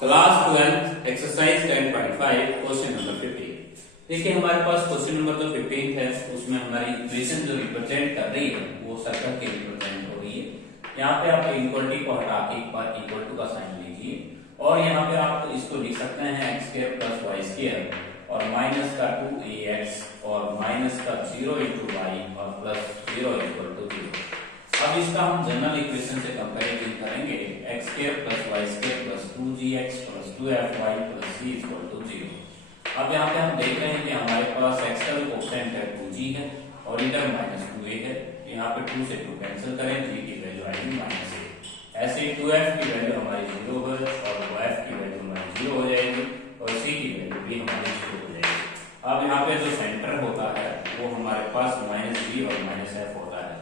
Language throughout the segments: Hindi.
Class 12 exercise 10.5 question number 15। देखिए हमारे पास क्वेश्चन नंबर जो 15 है उसमें हमारी इक्वेशन जो रिप्रेजेंट कर रही है वो सर्कल की रिप्रेजेंट हो रही है। यहाँ पे आप इक्वलिटी को हटा के एक बार इक्वल टू का साइन लीजिए और यहाँ पे आप इसको लिख सकते हैं x square plus y square और माइनस का 2ax और माइनस का 0 इंटू वाई और प्लस 0 इक्वल टू 0। अब इसका हम जनरल इक्वेशन से कंपैरिजन करेंगे x square plus y square plus 2gx plus 2fy plus c equal to 0। अब यहाँ पे हम देख रहे हैं कि हमारे पास x का कोएफिशिएंट है 2g है और इधर माइनस 2a है। यहाँ पे 2 से 2 कैंसिल करें, g की वैल्यू आएगी माइनस a। ऐसे ही 2f की वैल्यू हमारी 0 है और f की वैल्यू हमारी 0 हो जाएगी और c की वैल्यू भी हमारी 0 हो जाएगी। अब यहाँ पे जो सेंटर होता है वो हमारे पास माइनस g और माइनस f होता है,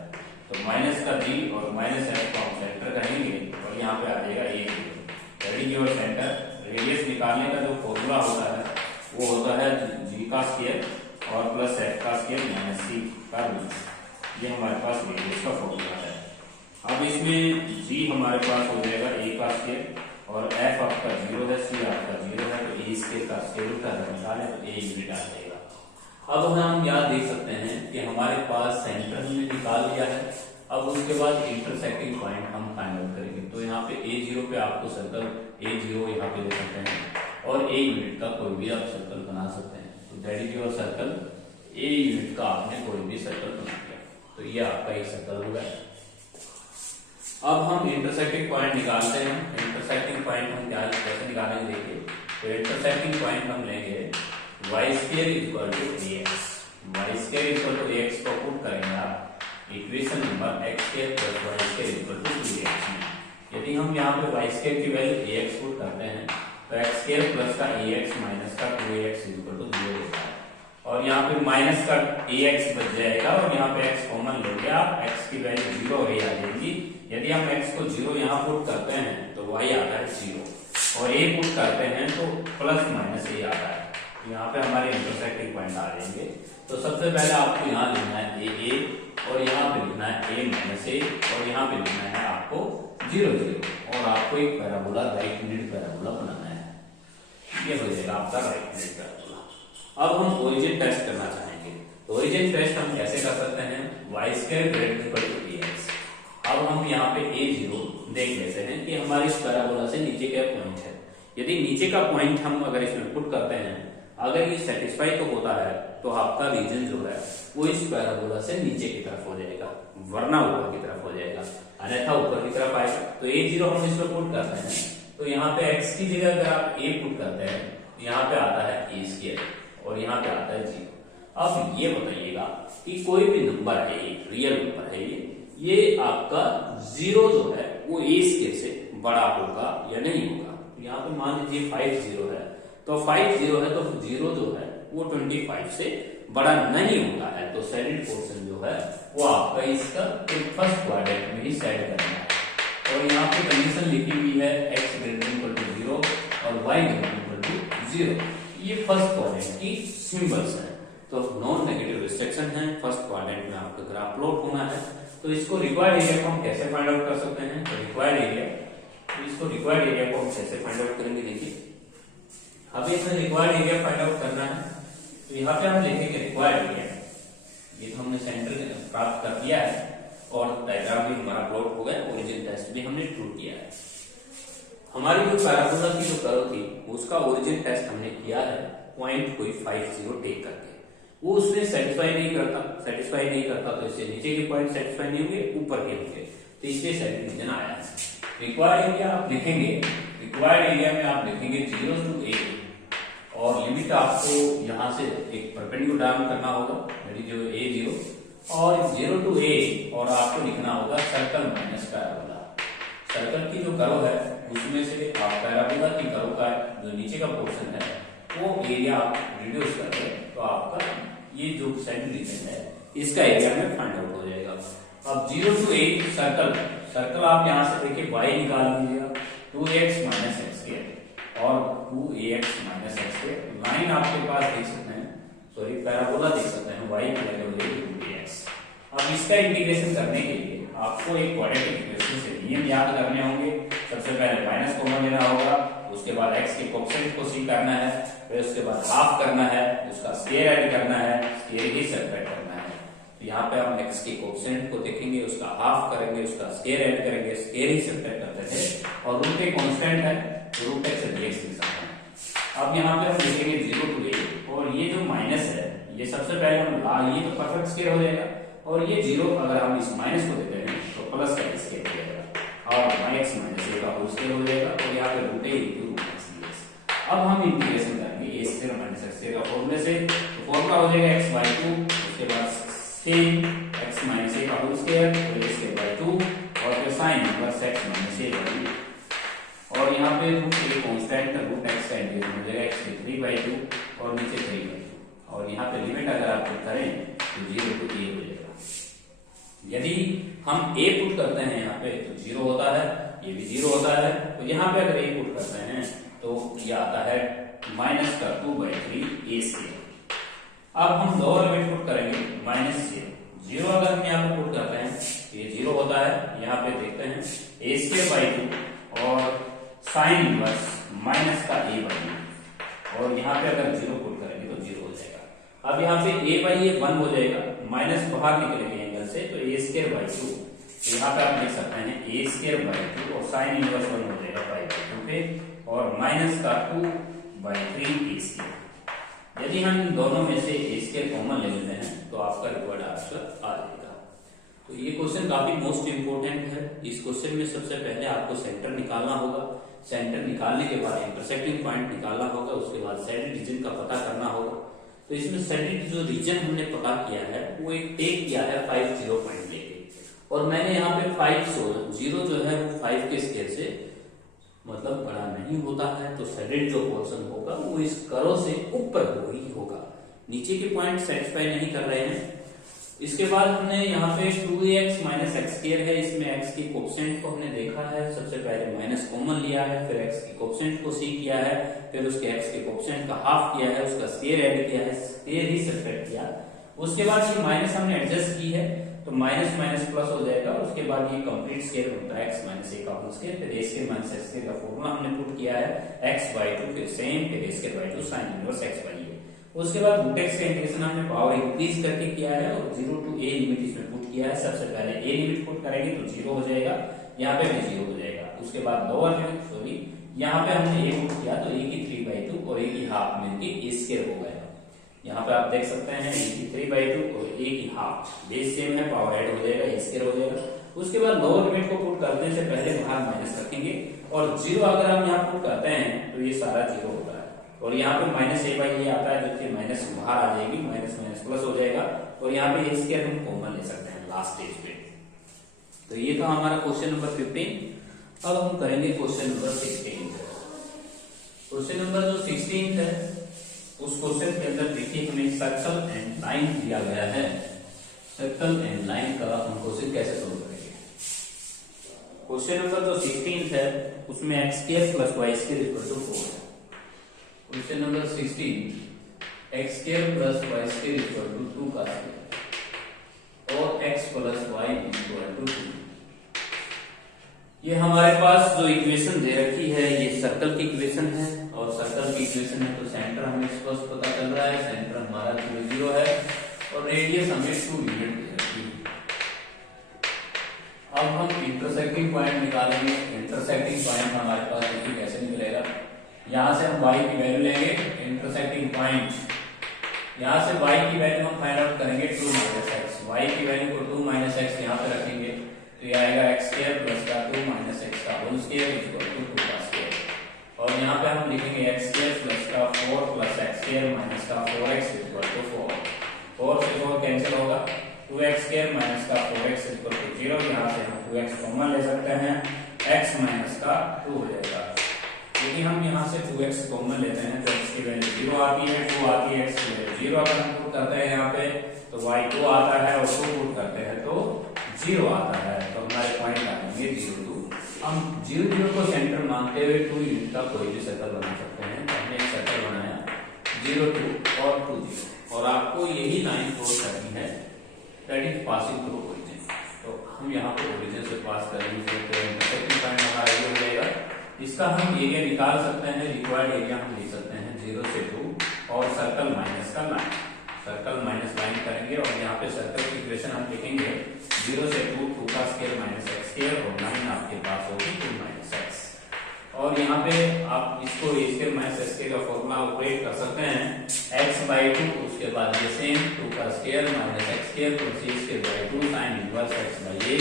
तो माइनस का g और माइनस f को हम सेंटर करेंगे और यहाँ पे आ जाएगा a रेडियस और सेंटर। रेडियस निकालने का जो फॉर्मूला होता है वो होता है g का स्क्वायर और प्लस f का स्क्वायर माइनस c का रूट। ये हमारे पास रेडियस का फॉर्मूला है। अब इसमें g हमारे पास हो जाएगा a का स्क्वायर और f आपका 0 है, c आपका 0 है, तो a स्क्वायर का स्क्वायर रूट का निकालें तो a यूनिट आ जाएगा। अब हम यहाँ देख सकते हैं कि हमारे पास सेंटर हमने निकाल लिया है। अब उसके बाद इंटरसेक्टिंग पॉइंट हम फाइंड आउट करेंगे। तो यहाँ पे a0 पे आपको सर्कल a0 यहाँ पे ले सकते हैं और a यूनिट का कोई भी आप सर्कल बना सकते हैं। तो that is your circle. a unit का आपने कोई भी सर्कल बना लिया तो ये आपका एक सर्कल होगा। अब हम इंटरसेक्टिंग पॉइंट निकालते हैं। इंटरसेक्टिंग पॉइंट हम क्या कैसे निकालेंगे देखिए। तो इंटरसेक्टिंग पॉइंट हम लेंगे y square equal to ax। y square equal to ax को पुट करेंगे आप equation number x square plus y square equal to 2ax में। यदि हम यहाँ पे y स्क्वायर की वैल्यू ax पुट करते हैं तो x स्क्वायर प्लस का ax माइनस का 2ax इक्वल टू 0 होता है और यहाँ पे माइनस का ax बच जाएगा और यहाँ पे x कॉमन लेंगे आप, x की वैल्यू 0 ही आ जाएगी। यदि हम x को 0 यहाँ पुट करते हैं तो y आता है 0 और a पुट करते हैं तो प्लस माइनस a आता है। यहाँ पे हमारे इंटरसेक्टिंग पॉइंट आ जाएंगे। तो सबसे पहले आपको यहाँ लिखना है a और यहाँ पे लिखना है a माइनस a और यहाँ पे लिखना है आपको 0 0 और आपको एक पैराबोला राइट हैंडेड पैराबोला बनाना है। ये हो जाएगा आपका राइट हैंडेड पैराबोला। अब हम ओरिजिन टेस्ट करना चाहेंगे। तो ओरिजिन टेस्ट हम कैसे कर सकते हैं, y square greater equal to ax। अब हम यहाँ पे a0 देख लेते हैं कि हमारी इस पैराबोला से नीचे क्या पॉइंट है। यदि नीचे का पॉइंट हम अगर इसमें पुट करते हैं, अगर ये सेटिस्फाई तो होता है तो आपका रीजन जो है वो इस पैराबोला से नीचे की तरफ हो जाएगा, वरना ऊपर की तरफ हो जाएगा, अन्यथा ऊपर की तरफ आएगा। तो a0 हम इसमें पुट करते हैं तो यहाँ पे x की जगह अगर आप a पुट करते हैं यहाँ पे आता है a स्क्वायर और यहाँ पे आता है 0। अब ये बताइएगा कि कोई भी नंबर है, रियल नंबर है, ये आपका 0 जो है वो a स्क्वायर से बड़ा होगा या नहीं होगा। यहाँ पे मान लीजिए 5 0 है तो 5 0 है तो 0 जो है वो 25 से बड़ा नहीं होता है। तो सैडिड पोर्शन जो है वो आपका इसका फर्स्ट क्वाड्रेंट में ही सेट करना है और यहाँ पे कंडीशन लिखी हुई है x ग्रेटर इक्वल टू 0 और y ग्रेटर इक्वल टू 0। ये फर्स्ट क्वाड्रेंट की सिंबल्स हैं। तो नॉन नेगेटिव रिस्ट्रिक्शन है, फर्स्ट क्वाड्रेंट में आपका ग्राफ प्लॉट होना है। तो इसको रिक्वायर्ड एरिया को हम कैसे फाइंड आउट कर सकते हैं। तो रिक्वायर्ड एरिया, इसको रिक्वायर्ड एरिया को हम कैसे फाइंड आउट करेंगे देखिए। अभी इसमें रिक्वायर्ड एरिया फाइंड आउट करना है तो यहाँ पे हम लिखेंगे रिक्वायर्ड एरिया। ये तो हमने सेंटर प्राप्त कर दिया है और डायग्राम भी हमारा प्लॉट हो गया, ओरिजिन टेस्ट भी हमने ट्रू किया है। हमारी जो पैराबोला की जो कर्व थी उसका ओरिजिन टेस्ट हमने किया है पॉइंट कोई 50 टेक करके। वो उसमें सेटिस्फाई नहीं करता तो इससे नीचे के पॉइंट सेटिस्फाई नहीं होंगे, ऊपर के होंगे, तो इसलिए सेटिंग रीजन आया है। रिक्वायर्ड एरिया आप लिखेंगे, रिक्वायर्ड एरिया में आप लिखेंगे 0 to a और लिमिट आपको यहाँ से एक परपेंडिकुलर करना होगा जो a0 और 0 to a और आपको लिखना होगा सर्कल माइनस पैराबोला। सर्कल की जो कर्व है उसमें से आप पैराबोला की कर्व का जो नीचे का पोर्शन है वो एरिया आप रिड्यूस कर दें तो आपका ये जो सेंटर रीजन है इसका एरिया में फाइंड आउट हो जाएगा। अब 0 to a सर्कल आप यहाँ से देखिए y निकाल लीजिएगा 2x माइनस एक्स और 2ax माइनस एक्स। लाइन आपके पास देख सकते हैं, सॉरी पैराबोला देख सकते हैं, y की वैल्यू हो जाएगी 2ax। अब इसका इंटीग्रेशन करने के लिए आपको एक क्वाड्रेटिक इक्वेशन से नियम याद करने होंगे। सबसे पहले माइनस कॉमन लेना होगा, उसके बाद x के कोएफिशिएंट को सी करना है, फिर उसके बाद हाफ करना है, उसका स्क्वायर ऐड करना है, स्क्वायर ही सब्ट्रैक्ट करना है। तो यहाँ पे हम x के कोएफिशिएंट को देखेंगे, उसका हाफ करेंगे, उसका स्क्वायर ऐड करेंगे, स्क्वायर ही सब्ट्रैक्ट करते थे, और रूट एक कांस्टेंट है तो रूट x से dx लिख सकते हैं। अब यहाँ पे हम लिखेंगे 0 to a, और ये जो माइनस है ये सबसे पहले हम ये तो परफेक्ट स्क्वायर हो जाएगा, और ये 0 अगर हम इस माइनस को देते हैं तो प्लस का स्क्वायर हो जाएगा, और x माइनस a का होल स्क्वायर हो जाएगा, और यहाँ पे root a into root x dx। अब हम इंटीग्रेशन करेंगे a square minus x square का फॉर्मूले से, तो फॉर्मूला हो जाएगा x बाई 2, उसके बाद sin x माइनस a का होल स्क्वायर, तो a स्क्वायर बाई 2, और फिर sin plus x minus a by 2, और यहाँ पे root a constant root x का इंटीग्रेशन हो जाएगा x की 3/2 और नीचे 3/2, और यहाँ पे लिमिट अगर आप पुट करें तो 0 to a हो जाएगा। यदि हम a पुट करते हैं यहाँ पे तो 0 होता है, ये भी 0 होता है, तो यहाँ पे अगर a पुट करते हैं तो ये आता है माइनस का 2/3 a स्क्वायर। अब हम लोअर लिमिट पुट करेंगे -0 अगर हम यहाँ पे पुट करते हैं तो ये 0 होता है, यहाँ पे देखते हैं a स्क्वायर बाई 2 और साइन इनवर्स माइनस का a बाई 2, और यहाँ पे अगर 0 पुट करेंगे तो 0 हो जाएगा। अब यहाँ पे a बाई a 1 हो जाएगा, माइनस बाहर निकलेंगे एंगल से, तो a स्क्वायर बाई 2, यहाँ पे आप लिख सकते हैं a स्क्वायर बाई 2 और साइन इनवर्स 1 हो जाएगा बाई 2 पे, और माइनस का 2/3 a स्क्वायर। यदि हम इन दोनों में से a स्क्वायर कॉमन ले लेते हैं तो आपका रिक्वायर्ड आंसर आ जाएगा। तो ये क्वेश्चन काफी मोस्ट इंपोर्टेंट है। इस क्वेश्चन में सबसे पहले आपको सेंटर निकालना होगा, सेंटर निकालने के बाद इंटरसेक्टिंग पॉइंट निकालना होगा, उसके बाद सैडल रीजन का पता करना होगा। तो इसमें सैडल जो रीजन हमने पता किया है वो एक टेक किया है 5 पॉइंट लेके, और मैंने यहाँ पे 0 जो है वो 5 के स्केल से मतलब बड़ा नहीं होता है, तो सैडल जो पोर्शन होगा वो इस कर्व से ऊपर ही होगा, नीचे के पॉइंट सेटिस्फाई नहीं कर रहे हैं। इसके बाद हमने यहाँ पे 2ax माइनस एक्स स्क्वायर है, इसमें x के कोएफिशिएंट को हमने देखा है, सबसे पहले माइनस कॉमन लिया है, फिर x के कोएफिशिएंट को सी किया है, फिर उसके x के कोएफिशिएंट का हाफ किया है, उसका स्क्वायर ऐड किया है, स्क्वायर ही सब्ट्रैक्ट किया। उसके बाद ये माइनस हमने एडजस्ट की है तो माइनस माइनस प्लस हो जाएगा, और उसके बाद ये कंप्लीट स्क्वायर होता है x माइनस a का होल स्क्वायर, फिर a square minus x square का फॉर्मूला हमने पुट किया है x बाई 2, फिर सेम, फिर a square by 2 sine inverse x by a। उसके बाद रूट x का इंटीग्रेशन हमने पावर इंक्रीज करके किया है, और 0 to a लिमिट इसमें पुट किया है। सबसे पहले a लिमिट पुट करेंगे तो 0 हो जाएगा, यहाँ पे भी 0 हो जाएगा। उसके बाद लोअर लिमिट सॉरी यहाँ पे हमने a पुट किया तो a की 3/2 और a की हाफ मिलके a स्क्वायर हो गया। यहाँ पे आप देख सकते हैं a की 3/2 और a की हाफ, बेस सेम है, पावर ऐड हो जाएगा, a स्क्वायर हो जाएगा। उसके बाद लोअर लिमिट को पुट करने से पहले बाहर माइनस रखेंगे, और 0 अगर हम यहाँ पुट करते हैं तो ये सारा 0 होता है, और यहाँ पे माइनस a बाई a आता है, जो कि माइनस बाहर आ जाएगी, माइनस माइनस प्लस हो जाएगा, और यहाँ पे a स्क्वायर हम कॉमन ले सकते हैं लास्ट स्टेज पे। तो ये था हमारा क्वेश्चन नंबर 15। अब हम करेंगे क्वेश्चन नंबर 16। क्वेश्चन नंबर जो 16 है उस क्वेश्चन के अंदर देखिए हमें सर्कल एंड लाइन दिया गया है। सर्कल एंड लाइन का हम क्वेश्चन कैसे सोल्व करेंगे। क्वेश्चन नंबर जो 16 है उसमें x square plus y square equal to 4 है। Question number 16 x square plus y square equal to 2 का स्क्वायर और x plus y equal to 2। ये हमारे पास जो इक्वेशन दे रखी है ये सर्कल की इक्वेशन है, और सर्कल की इक्वेशन है तो सेंटर हमें स्पष्ट पता चल रहा है, सेंटर हमारा 0 है और रेडियस हमें 2 यूनिट दे रखी है। अब हम इंटरसेक्टिंग पॉइंट निकालेंगे। इंटरसेक्टिंग पॉइंट हमारे पास देखिए कैसे निकलेगा। यहाँ से हम y की वैल्यू लेंगे, इंटरसेक्टिंग पॉइंट यहाँ से y की वैल्यू हम फाइंड आउट करेंगे 2 माइनस एक्स। y की वैल्यू को 2 माइनस एक्स यहाँ पे रखेंगे तो ये आएगा x स्क्वायर प्लस का 2 माइनस एक्स का होल स्क्वायर इक्वल टू 2 का स्क्वायर, और यहाँ पे हम लिखेंगे x स्क्वायर प्लस का 4 प्लस एक्स स्क्वायर माइनस का 4x इक्वल टू 4। 4 से 4 कैंसिल होगा, 2x स्क्वायर माइनस का 4x इक्वल टू 0। यहाँ से हम 2x कॉमन ले सकते हैं, x माइनस का 2 हो जाएगा। यदि हम यहाँ से 2x कॉमन लेते हैं तो x की वैल्यू 0 आती है, 2 आती है, x की वैल्यू 0 अगर हम पुट करते हैं यहाँ पे तो y 2 आता है, और 2 पुट करते हैं तो 0 आता है। तो हमारे पॉइंट आएंगे 0 2। हम 0 0 को सेंटर मानते हुए 2 यूनिट का कोई भी सर्कल बना सकते हैं। तो हमने एक सर्कल बनाया 0 2 और 2 0, और आपको यही लाइन क्रॉस करनी है, that is passing through origin. तो हम यहाँ पे ओरिजिन से पास करेंगे तो इंटरसेक्टिंग पॉइंट हमारा ये हो जाएगा। इस इसका हम एरिया निकाल सकते हैं। रिक्वायर्ड एरिया हम लिख सकते हैं 0 से 2 और सर्कल माइनस का लाइन, सर्कल माइनस लाइन करेंगे और यहाँ पे सर्कल की इक्वेशन हम लिखेंगे 0 से 2 2 का स्क्वायर माइनस एक्स स्क्वायर और लाइन आपके पास होगी 2 माइनस एक्स। और यहाँ पे आप इसको ए स्क्वायर माइनस एक्स स्क्वायर का फॉर्मूला ऑपरेट कर सकते हैं x बाई 2, उसके बाद ये सेम 2 का square minus x square plus A square by 2 sine inverse x by a।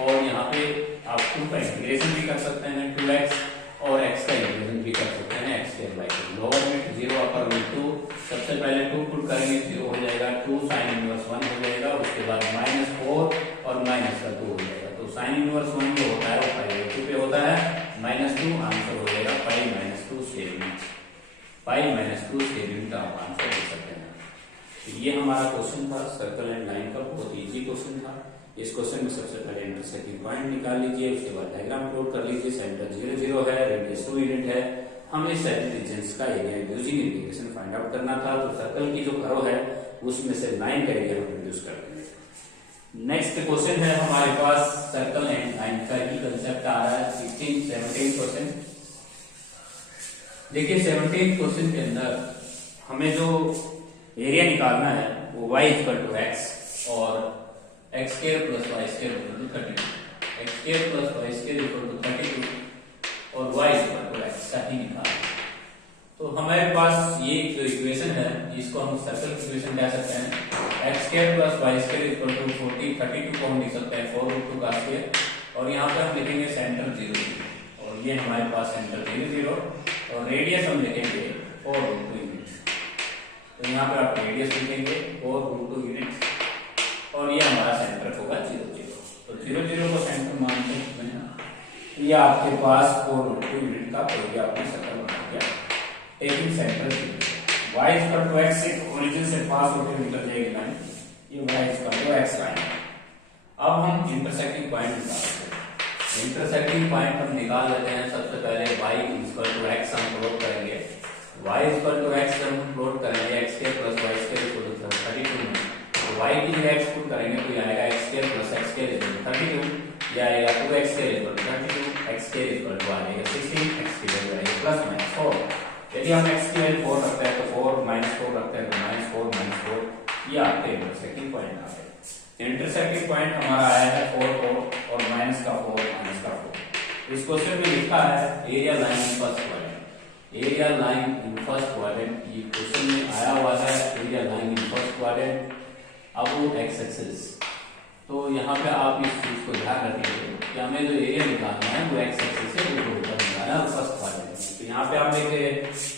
और यहाँ पे आप 2 का इंटीग्रेशन भी कर सकते हैं 2x और x का इंटीग्रेशन भी कर सकते हैं x square by 2। Lower limit 0 upper limit 2, सबसे पहले 2 पुट करेंगे 0 हो जाएगा, 2 साइन इनवर्स 1 हो जाएगा, उसके बाद -4 और माइनस का 2 हो जाएगा। तो साइन इनवर्स 1 जो होता है वो पाई बाई 2 पे होता है, -2 आंसर हो जाएगा पाई -2 स्क्वायर यूनिट, पाई -2 स्क्वायर यूनिट का आप आंसर दे सकते हैं। तो ये हमारा क्वेश्चन था सर्कल एंड लाइन का, बहुत इजी क्वेश्चन था। इस क्वेश्चन में सबसे पहले इंटरसेक्टिंग पॉइंट निकाल लीजिए, उसके बाद डायग्राम प्लॉट कर लीजिए। सेंटर 0 0 है, रेडियस 2 यूनिट है, हमें साइड रीजन्स का area using integration find out करना था। तो सर्कल की जो कर्व है उसमें से लाइन का एरिया हम रिड्यूस कर देंगे। नेक्स्ट क्वेश्चन है हमारे पास सर्कल एंड लाइन का ही कंसेप्ट आ रहा है 17 क्वेश्चन। देखिए 17 क्वेश्चन के अंदर हमें जो एरिया निकालना है वो y = x और x square plus y square = 32, x square plus y square = 32 और y = x का ही निकालना है। तो हमारे पास ये जो इक्वेशन है इसको हम सर्कल की इक्वेशन कह सकते हैं। x square plus y square = 40, 32 को हम लिख सकते हैं 4√2 का स्क्वायर और यहाँ पे हम लिखेंगे सेंटर 0 0 और ये हमारे पास सेंटर 0 0 और रेडियस हम लिखेंगे 4√2 यूनिट। तो यहाँ पर आप रेडियस लिखेंगे 4√2 यूनिट और ये हमारा सेंटर होगा 0 0। तो 0 0 को सेंटर मानते हैं, ये आपके पास 4√2 यूनिट का एरिया आपने सर्कल बना दिया। टेकिंग सेंटर y = x से ओरिजिन से पास होकर निकल जाएगी लाइन, ये y = x लाइन। अब हम इंटरसेक्टिंग पॉइंट निकालते हैं। इंटरसेक्टिंग पॉइंट हम निकाल लेते हैं। सबसे पहले y = x हम प्लॉट करेंगे, y = x हम प्लॉट करेंगे x square plus y square = 32। तो y की जगह x पुट करेंगे तो ये आएगा x square plus x square = 32, ये आएगा 2x स्क्वायर = 32, x स्क्वायर = आएगा 16, x की वैल्यू आएगी प्लस -4। यदि हम x की वैल्यू 4 रखते हैं तो 4 -4 रखते हैं तो -4 ये आपके इंटरसेक्टिंग पॉइंट आ गए। इंटरसेक्टिंग पॉइंट हमारा आया है 4 4 और माइनस का 4। इस क्वेश्चन में लिखा है area line in first quadrant, area line in first quadrant. ये क्वेश्चन में आया हुआ है area line in first quadrant. अब वो x एक्सिस, तो यहाँ पे आप इस चीज को ध्यान रखेंगे कि हमें जो एरिया निकालना है वो x एक्सिस से ऊपर निकालना है फर्स्ट क्वाड्रेंट। तो यहाँ पे आप देखिए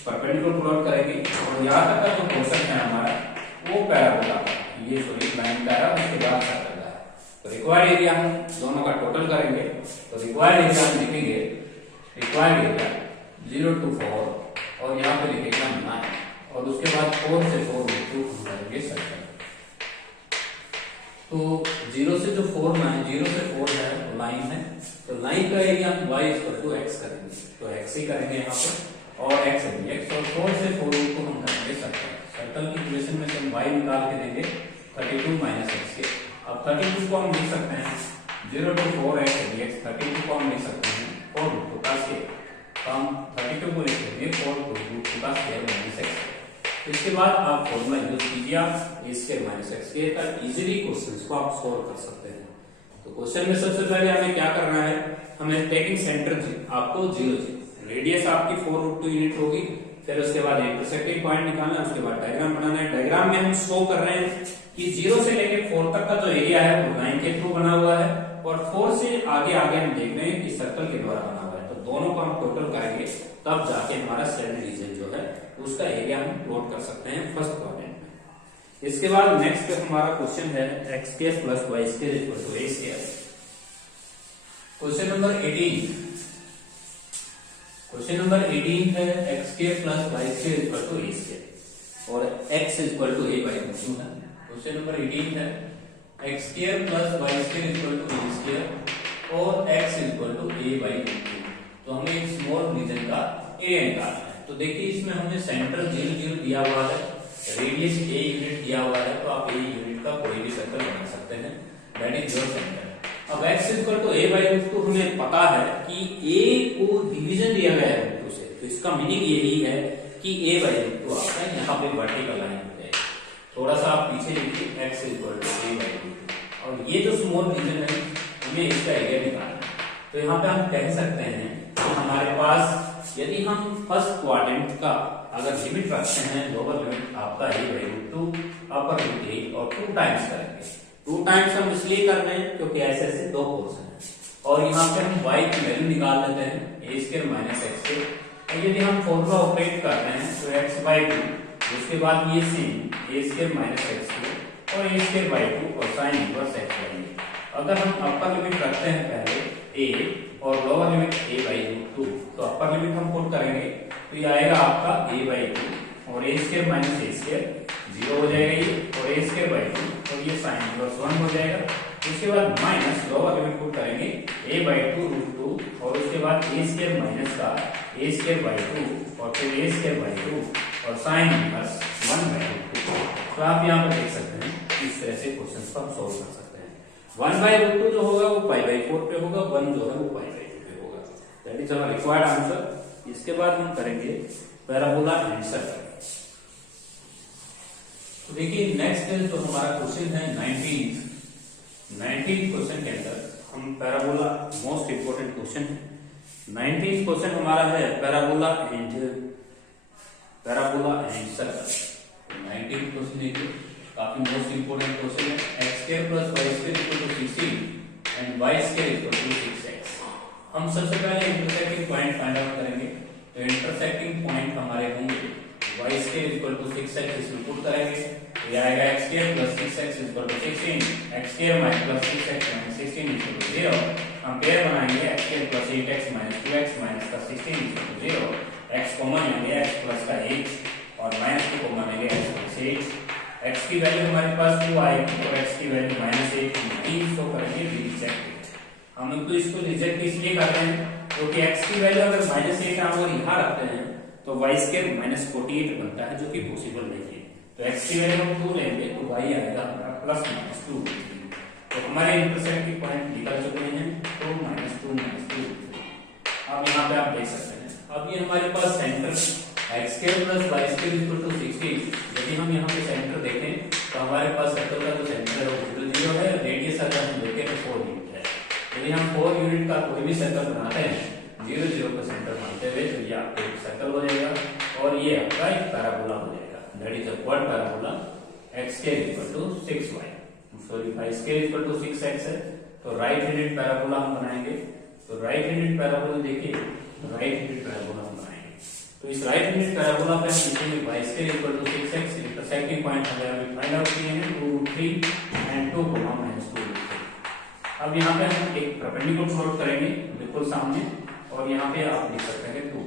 परपेंडिकुलर प्लॉट करेंगे और यहाँ तक का जो पोर्शन है हमारा वो पैराबोला, ये सॉरी लाइन पैरा, उसके बाद सर्कल है। तो रिक्वायर्ड एरिया हम दोनों का टोटल करेंगे। तो रिक्वायर्ड एरिया हम लिखेंगे, रिक्वायर्ड एरिया 0 to 4 और यहाँ पे लिखेंगे 9 और उसके बाद 4 से 4 करेंगे सर्कल। तो 0 से जो 4 है तो लाइन है, तो लाइन का एरिया हम y = x करेंगे, तो x ही करेंगे यहाँ पे और x dx और 4 से 4 को हम करेंगे सर्कल। सर्कल की इक्वेशन में से हम y निकाल के देंगे 32 - x के। अब 32 को हम लिख सकते हैं 0 to 4 x dx, 32 को हम लिख सकते हैं 4√2 का स्क्वायर। तो हम 32 को लिख देंगे 4√2 का स्क्वायर माइनस x। इसके बाद आप फॉर्मूला यूज कीजिए, आप a square minus x square का इजीली क्वेश्चंस को आप सॉल्व कर सकते हैं। तो क्वेश्चन में सबसे पहले हमें क्या करना है, हमें टेकिंग सेंटर आपको 0 0, रेडियस आपकी 4√2 यूनिट होगी, फिर उसके बाद इंटरसेक्टिंग पॉइंट निकालना है, उसके बाद डायग्राम बनाना है। डायग्राम में हम शो कर रहे हैं कि 0 से लेकर 4 तक का जो एरिया है वो लाइन के थ्रू बना हुआ है और 4 से आगे हम देख रहे हैं कि सर्कल के द्वारा बना हुआ है। तो दोनों को हम टोटल करेंगे तब जाके हमारा सेंटर रीजन जो है उसका एरिया हम प्लॉट कर सकते हैं फर्स्ट क्वाड्रेंट में। इसके बाद नेक्स्ट हमारा क्वेश्चन है x square plus y square = a square. Question number 18, question number 18 है x square plus y square = a square और x = a/2 है। क्वेश्चन नंबर 18 है x square plus y square = a square और x = a/2। तो हमें एक स्मॉल रीजन का एरिया निकालना है। तो देखिए इसमें हमें सेंटर 0 0 दिया हुआ है, रेडियस a यूनिट दिया हुआ है, तो आप a यूनिट का कोई भी सर्कल बना सकते हैं, दैट इज योर सेंटर। अब x equal to a by root two हमें पता है कि a को डिवीजन दिया गया है रूट टू से, तो इसका मीनिंग यही है कि a बाई रूट टू आपका यहाँ पे वर्टिकल लाइन हो जाएगी। थोड़ा सा आप पीछे लिखिए x equal to a by root two, और ये जो स्मॉल रीजन है हमें इसका एरिया निकालना है। तो यहाँ पे हम कह सकते हैं कि हमारे पास यदि हम फर्स्ट क्वाड्रेंट का अगर लिमिट रखते हैं, लोअर लिमिट आपका a by root two, upper limit a और 2 टाइम्स करेंगे। 2 टाइम्स हम इसलिए कर रहे हैं क्योंकि ऐसे ऐसे दो पोर्शन है, और यहाँ पे हम y की वैल्यू निकाल लेते हैं a square minus x square. और यदि हम फॉर्मूला ऑपरेट करते हैं तो x बाई 2, उसके बाद ये same a square minus x square और a स्क्वायर बाई 2 और साइन इनवर्स x लेंगे। अगर हम अपर लिमिट रखते हैं पहले a और lower limit a by root two, तो अपर लिमिट हम पुट करेंगे तो ये आएगा आपका a बाई 2 और a square minus a square 0 हो जाएगा ये, और a स्क्वायर बाई 2 और ये साइन इनवर्स 1 हो जाएगा। उसके बाद माइनस लोअर लिमिट पुट करेंगे a बाई 2 रूट टू, और उसके बाद a स्क्वायर माइनस का a स्क्वायर बाई 2 और फिर a स्क्वायर बाई 2 और sine inverse 1 by root two. तो आप यहाँ पर देख सकते हैं इस तरह से क्वेश्चन को हम सोल्व कर सकते हैं। 1 बाई रूट टू जो होगा वो पाई बाई 4 पे होगा, 1 जो है वो पाई बाई 2 पे होगा। That is our required answer. इसके बाद हम करेंगे पैराबोला एंड सर्कल। तो देखिए नेक्स्ट जो हमारा क्वेश्चन है 19 क्वेश्चन के अंदर हम पैराबोला, मोस्ट इंपोर्टेंट क्वेश्चन है। 19 क्वेश्चन हमारा है पैराबोला एंड सर्कल। 19 क्वेश्चन देखिए काफी मोस्ट इंपोर्टेंट क्वेश्चन है। x square plus y square equal to 16 and y square equal to 6x। हम सबसे पहले इंटरसेक्टिंग पॉइंट फाइंड आउट करेंगे। तो इंटरसेक्टिंग पॉइंट हमारे होंगे y square equal to 6x, इसमें पुट करेंगे तो ये आएगा x square plus 6x equal to 16, x square minus plus 6x minus 16 equal to 0। हम पेयर बनाएंगे x square plus 8x minus 2x minus का 16 इक्वल टू 0। x कॉमन लेंगे x प्लस का 8 और माइनस 2 कॉमन लेंगे x प्लस 8। x की वैल्यू हमारे पास 2 आएगी और x की वैल्यू माइनस 8 3 सो करेंगे रिजेक्ट। हम तो इसको रिजेक्ट इसलिए कर रहे हैं क्योंकि x की वैल्यू अगर माइनस 8 हम और यहाँ रखते हैं तो y स्क्वायर माइनस 48 बनता है, जो कि पॉसिबल नहीं है। तो x की वैल्यू हम 2 लेंगे तो y आएगा हमारा प्लस माइनस 2। तो हमारे इंटरसेक्टिंग पॉइंट निकल चुके हैं, तो माइनस 2 माइनस 2। अब यहाँ पे आप देख सकते हैं, अब ये हमारे पास centre x square plus y square equal to 16। यदि हम यहाँ पे सेंटर देखें तो हमारे पास सर्कल का जो सेंटर है वो 0 है, रेडियस अगर हम देखें तो 4 यूनिट है। यदि हम 4 यूनिट का कोई भी सर्कल बनाते हैं 0 0 का सेंटर मानते हुए, तो ये आपका एक सर्कल हो जाएगा और ये आपका एक पैराबोला हो जाएगा। That is a quad parabola x square equal to 6y, sorry y square equal to 6x है। तो राइट हैंडेड पैराबोला हम बनाएंगे। तो राइट हैंडेड पैराबोला देखिए, राइट हैंडेड पैराबोला हम बनाएंगे। तो इस राइट हैंडेड पैराबोला पे हम लिखेंगे y square equal to 6x। Intersecting point हमने फाइंड आउट किए हैं 2 3 एंड 2 माइनस 2। अब यहाँ पे हम एक परपेंडिकुलर प्लॉट करेंगे बिल्कुल सामने, और यहाँ पे आप लिख सकते हैं 2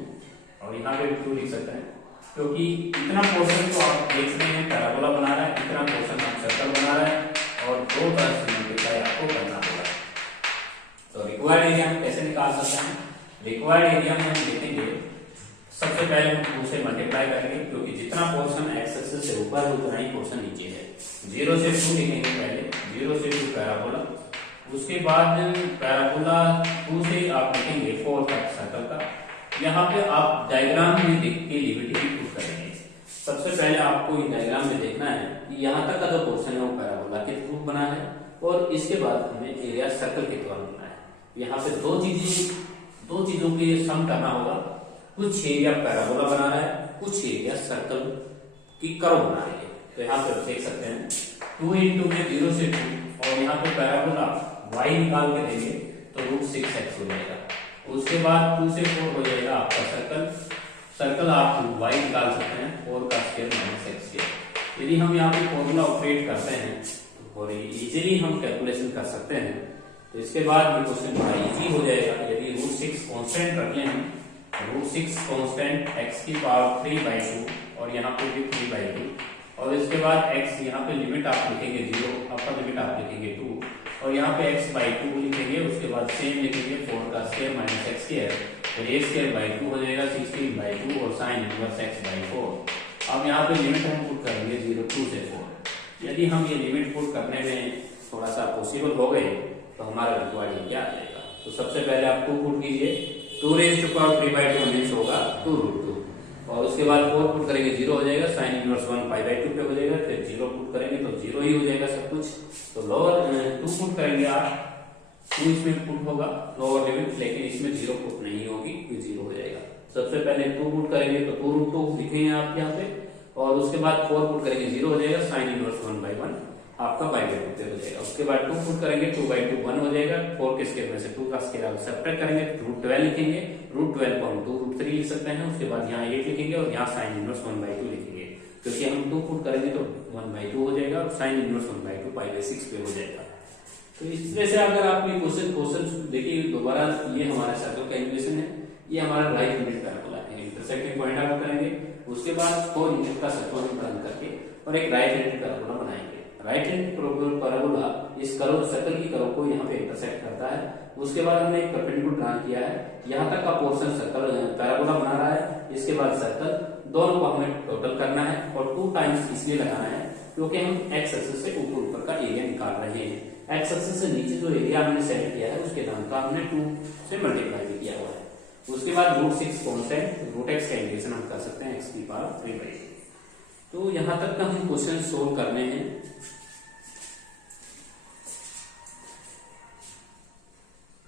और यहाँ पे 2 लिख सकते हैं, क्योंकि इतना पोर्शन तो आप देख रहे हैं पैराबोला बना रहा है, इतना पोर्शन हम सर्कल बना रहे हैं और 2 तरफ से मल्टीप्लाई आपको करना होगा। तो रिक्वायर्ड एरिया हम कैसे निकाल सकते हैं? रिक्वायर्ड एरिया में हम देखेंगे सबसे पहले हम 2 से मल्टीप्लाई करेंगे, क्योंकि जितना पोर्शन एक्स एक्सिस से ऊपर है उतना ही पोर्शन नीचे है। 0 से 2 लिखेंगे पहले, 0 से 2 पैराबोला। उसके बाद पैराबोला 2 से आप लिखेंगे 4 तक सर्कल का। यहाँ पे आप डायग्राम में देख के लिमिट पुट करेंगे। सबसे पहले आपको ये डायग्राम में देखना है कि यहाँ तक का जो पोर्शन है वो पैराबोला के थ्रू बना है, और इसके बाद हमें एरिया सर्कल के द्वारा बना है। यहाँ पे दो चीजों के सम करना होगा। कुछ एरिया पैराबोला बना रहा है, कुछ एरिया सर्कल की कर्व बना रही है। तो यहाँ पे देख सकते हैं 2 इंटू में 0 से 2, और यहाँ पे पैराबोला y निकाल के देंगे तो √6x हो जाएगा। उसके बाद 2 से 4 हो जाएगा आपका सर्कल आप y निकाल सकते हैं 4 का स्क्वायर माइनस x स्क्वायर। यदि हम यहाँ पे फॉर्मूला ऑपरेट करते हैं तो बड़ी इजीली हम कैलकुलेशन कर सकते हैं। तो इसके बाद ये क्वेश्चन बड़ा इजी हो जाएगा। यदि √6 कांस्टेंट रख लें हम, √6 कांस्टेंट x की पावर 3/2 और यहाँ पे भी 3/2, और इसके बाद x यहाँ पे लिमिट आप लिखेंगे 0, अपर लिमिट आप लिखेंगे 2, और यहाँ पे x/2 लिखेंगे। उसके बाद सेम लिखेंगे 4 का स्क्वायर माइनस x स्क्वायर, तो a स्क्वायर बाई 2 हो जाएगा 16/2 और साइन इनवर्स x/4। अब यहाँ पे लिमिट हम पुट करेंगे 0 2 से 4। यदि हम ये लिमिट पुट करने में थोड़ा सा पॉसिबल हो गए तो हमारा रिक्वायर्ड क्या आ जाएगा। तो सबसे पहले आप 2 पुट कीजिए, 2 रेज़ टू पावर 3/2 मीन्स होगा 2√2, और उसके बाद 4 पुट करेंगे 0 हो जाएगा, साइन इनवर्स 1 π/2 पे हो जाएगा, फिर 0 पुट करेंगे तो 0 ही हो जाएगा सब कुछ। तो लोअर 2 पुट करेंगे आप, 2 इसमें पुट होगा लोअर लिमिट, लेकिन इसमें 0 पुट नहीं होगी, ये 0 हो जाएगा। सबसे पहले 2 पुट करेंगे तो 2√2 लिखेंगे आप यहाँ पे, और उसके बाद 4 पुट करेंगे 0 हो जाएगा, साइन इनवर्स 1/1 आपका π/2 पे हो जाएगा। उसके बाद 2 पुट करेंगे 2/2 1 हो जाएगा, 4 के स्केयर में से 2 का स्केयर सब्ट्रैक्ट करेंगे, √12 लिखेंगे, √12 को हम 2√3 लिख सकते हैं। उसके बाद यहाँ 8 लिखेंगे और यहाँ साइन इनवर्स 1/2 लिखेंगे, क्योंकि हम 2 पुट करेंगे तो 1/2 हो जाएगा और साइन इनवर्स 1/2 π/6 पे हो जाएगा। तो इस तरह से अगर आप ये क्वेश्चन देखिए दोबारा, ये हमारा सर्कल का इक्वेशन है, ये हमारा राइट हैंडेड पैराबोला है, इंटरसेक्टिंग पॉइंट आउट करेंगे, उसके बाद 4 यूनिट का सर्कल रन करके और एक राइट हैंडेड पैराबोला बनाएंगे। राइट हैंड पैराबोला इस कर्व सर्कल की कर्व को यहाँ पे इंटरसेक्ट करता है। उसके बाद हमने एक परपेंडिकुलर ड्रा किया है, यहाँ तक का पोर्शन सर्कल पैराबोला बना रहा है, इसके बाद सर्कल, दोनों को हमें टोटल करना है और 2 टाइम्स इसलिए लगाना है क्योंकि हम एक्स एक्सिस से ऊपर का एरिया निकाल रहे हैं। एक्स एक्सिस से नीचे जो एरिया हमने सेट किया है उसके नाम का हमने 2 से मल्टीप्लाई भी किया हुआ है। उसके बाद √6 कांस्टेंट, √x का इंटीग्रेशन हम कर सकते हैं x की पावर 3/6। तो यहाँ तक का हम क्वेश्चन सोल्व करने हैं।